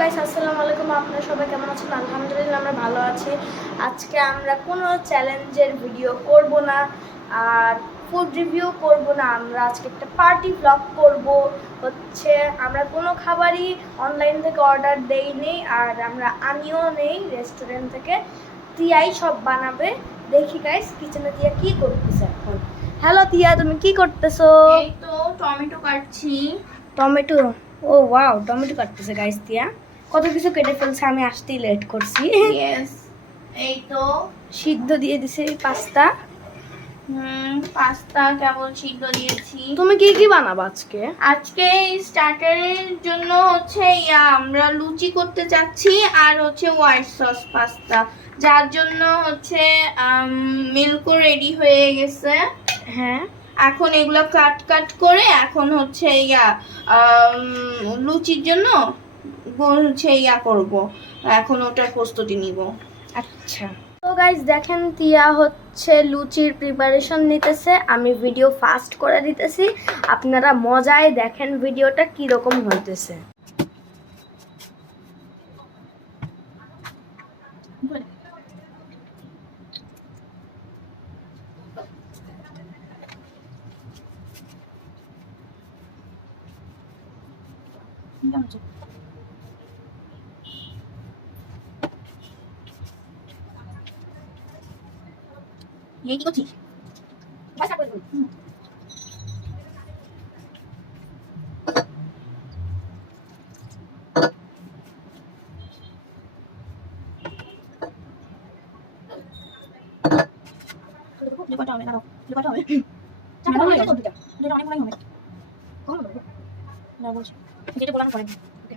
Guys আসসালামু আলাইকুম। আপনারা সবাই কেমন আছেন? আলহামদুলিল্লাহ আমরা ভালো আছি। আজকে আমরা কোনো চ্যালেঞ্জের ভিডিও করব না আর ফুড রিভিউ করব না। আমরা আজকে একটা পার্টি ব্লগ করব। হচ্ছে আমরা কোনো খাবারই অনলাইন থেকে অর্ডার দেইনি আর আমিও নেই রেস্টুরেন্ট থেকে। তিয়াই সব বানাবে। দেখি গাইস কিচেনে তিয়া কি করতেছে এখন। হ্যালো তিয়া, তুমি কি করতেছো? এই তো টমেটো কাটছি। টমেটো? ও ওয়াও, টমেটো কাটতেছে গাইস তিয়া। কত কিছু কেটে ফেলছে, আমি আসতেই লেট করছি। ইয়েস, এই তো সিদ্ধ দিয়ে দিছে পাস্তা। পাস্তা কেবল সিদ্ধ দিয়েছি। তুমি কি কি বানাবো আজকে? আজকে স্টার্টারের জন্য হচ্ছে আমরা লুচি করতে চাচ্ছি আর হচ্ছে হোয়াইট সস পাস্তা, যার জন্য হচ্ছে মিল্কও রেডি হয়ে গেছে। হ্যাঁ, এখন এগুলো কাট কাট করে এখন হচ্ছে লুচির জন্য হচ্ছে করব। এখন ওটার প্রস্তুতি নিব। আচ্ছা। তো গাইস দেখেন তিয়া হচ্ছে লুচির প্রিপারেশন নিতেছে, আমি ভিডিও ফাস্ট করে দিতেছি। আপনারা মজায় দেখেন ভিডিওটা কি রকম হইতেছে। এই কি করছিস? দুটো হবে না, দুটো হবে। চারটা হবে তো দুটো। দুটো অনেক মনে হবে। কম হবে। না বলছি। যেটা বলার পরে। ওকে।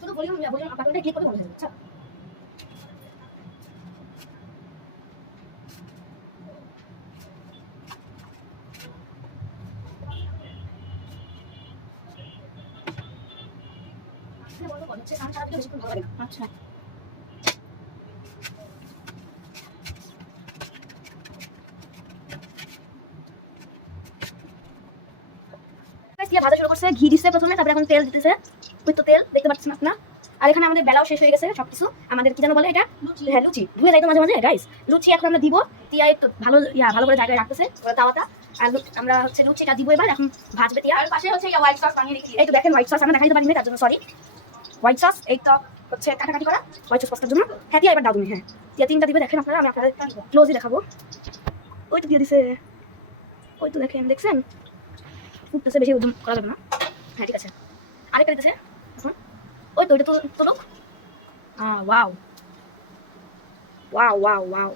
শুধু ভলিউম বাটনটা ক্লিক করে বন্ধ হয়ে যাবে। আচ্ছা। বন্ধ করে হচ্ছে কারণ সারা ভিডিও বেশিক্ষণ ভালো লাগে না। আচ্ছা। ভাজা শুরু করছে, ঘি দিচ্ছে প্রথমে, তারপরে এখন তেল দিতেছে। ওই তো তেল দেখতে পাচ্ছেন আপনারা। আর এখানে আমাদের বেলাও শেষ হয়ে গেছে সবকিছু। আমাদের কি যেন বলে এটা? হ্যাঁ, লুচি ধুয়ে যাই তো মাঝে মাঝে গাইস। লুচি এখন আমরা দিব। তিয়া একটু ভালো করে জায়গায় রাখতেছে তাওয়াটা। আর আমরা হচ্ছে লুচিটা দিব এবার, এখন ভাজবে তিয়া। আর পাশে হচ্ছে হোয়াইট সস বানিয়ে রেখেছি। এই তো দেখেন হোয়াইট সস আমরা দেখাইতে পারিনি, তার জন্য সরি। হোয়াইট সস এই তো হচ্ছে কাটাকাটি করা হোয়াইট সস পাস্তার জন্য। হ্যাঁ তিয়া এবার দাও তুমি। হ্যাঁ তিয়া তিনটা দিবে, দেখেন আপনারা। আমি আপনাদের ক্লোজই দেখাবো। ওই তো দিয়ে দিছে, ওই তো দেখছেন ফুটতেছে, বেশি উদ্যম করা যাবে না। হ্যাঁ ঠিক আছে, আরেকটা দিতেছে। ওই তো ওইটা তো লোক। ওয়াও ওয়াও ওয়াও ওয়াও,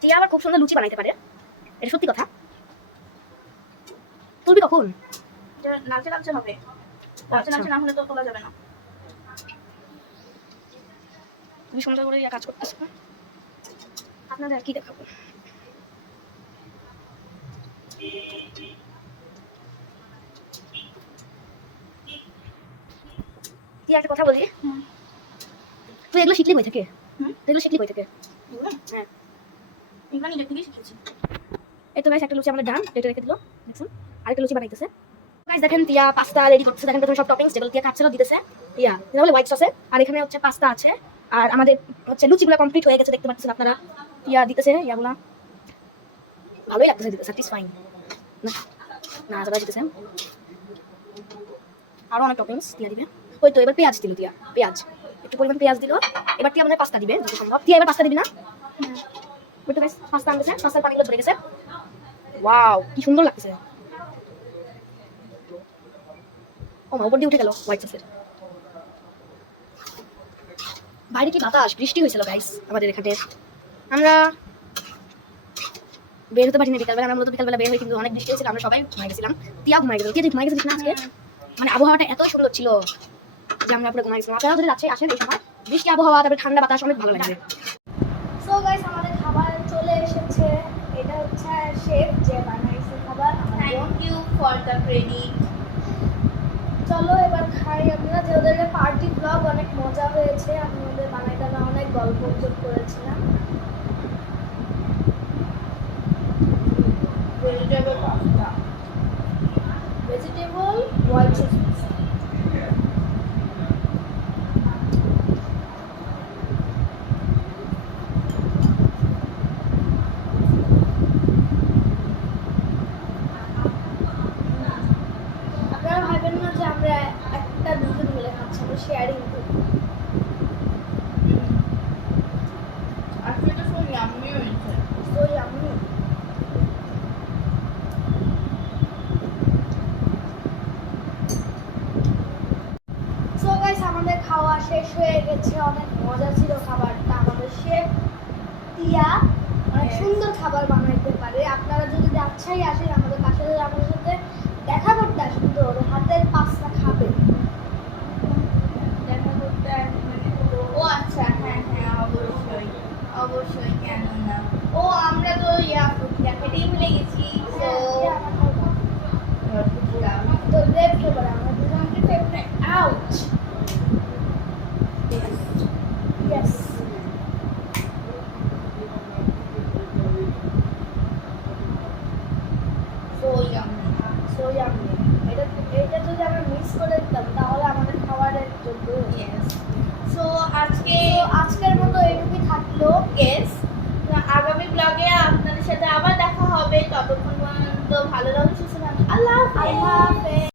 টিয়া আবার খুব সুন্দর লুচি বানাইতে পারে, এটা সত্যি কথা। তুলবি কখন? লালচে লালচে হবে, লালচে লালচে না হলে তো তোলা যাবে না। তুমি সুন্দর করে কাজ করতেছো। আপনাদের কি দেখাবো? তুই একটা কথা বলি, তুই এগুলো শিখলি কই থেকে? এগুলো শিখলি কই থেকে? হ্যাঁ, এগুলো নিজের থেকেই শিখেছি। এই তো গাইস একটা লুচি আমাদের ডান, এটা রেখে দিল। দেখুন আরেকটা লুচি বানাইতেছে গাইস। দেখেন তিয়া পাস্তা রেডি করতেছে। দেখেন প্রথমে সব টপিংস যেগুলো তিয়া খাচ্ছিল দিতেছে। এটা হলো হোয়াইট সসে। আর এখানে হচ্ছে পাস্তা আছে। আর আমাদের হচ্ছে লুচিগুলো কমপ্লিট হয়ে গেছে, দেখতে পাচ্ছেন আপনারা। তিয়া দিতেছে ইয়াগুলা, ভালোই লাগতেছে দিতে, স্যাটিসফাইং না যারা দিতেছে। আরো অনেক টপিংস তিয়া দিবে। ওই তো এবার পেঁয়াজ দিল তিয়া, পেঁয়াজ একটু পরিমাণ পেঁয়াজ দিল। এবার তিয়া আমাদের পাস্তা দিবে যত সম্ভব। তিয়া এবার পাস্তা দিবি না? ওই তো গাইস পাস্তা আনতেছে, পাস্তার পানিগুলো ধরে গেছে। ওয়াও কি সুন্দর লাগতেছে। ও মা, উপর দিয়ে উঠে গেল হোয়াইট সসের। বাইরে কি বাতাস, বৃষ্টি হয়েছিল গাইস আমাদের এখানে। আমরা বের হতে পারিনি বিকালবেলা। আমরা মূলত বিকালবেলা বের হই, কিন্তু অনেক বৃষ্টি হয়েছিল, আমরা সবাই ঘুমাই গেছিলাম। তিয়া ঘুমাই গেছিল। তুই ঘুমাই গেছিলিস না আজকে? মানে আবহাওয়াটা এত সুন্দর ছিল যে আমরা পুরো ঘুমাই গেছিলাম। আপনারা যদি যাচ্ছে আসেন এই সময়, বৃষ্টি আবহাওয়া, তারপরে ঠান্ডা বাতাস, অনেক ভালো লাগবে। সো গাইস আমাদের খাবার চলে এসেছে। এটা হচ্ছে শেফ যে বানাইছে খাবার। Thank you for the credit. চলো এবার খাই আমরা। যে ওদের পার্টি ব্লগ অনেক মজা হয়েছে, আমি ওদের বানাইতে অনেক গল্প করেছিলাম। Vegetable pasta, vegetable white sauce. আমাদের খাওয়া শেষ হয়ে গেছে, অনেক মজা ছিল খাবারটা। আমাদের শেফ টিয়া অনেক Yes. সুন্দর খাবার বানাইতে পারে। আপনারা যদি রাজশাহী আসেন আমাদের বাসায় আমাদের সাথে দেখা করতে আসেন তো ওর হাতের পাস্তা খাবে। দেখা করতে আসবেন। ও আচ্ছা, হ্যাঁ হ্যাঁ, অবশ্যই অবশ্যই, কেন না। ও আমরা তো ক্যাফেতেই ভুলে গেছি। তো তো লেফট ওভার আমরা দুজনকে favourite out. Yes, so yummy. So yummy. এটা যদি আমরা মিস করে দিতাম তাহলে আমাদের খাবারের জন্য। ইয়েস। সো আজকে আজকের মতো এটুকুই থাকলো। ইয়েস, আগামী ব্লগে আপনাদের সাথে আবার দেখা হবে। ততক্ষণ পর্যন্ত ভালো লাগবে, সুস্থ থাকবেন। আল্লাহ হাফেজ। আল্লাহ হাফেজ।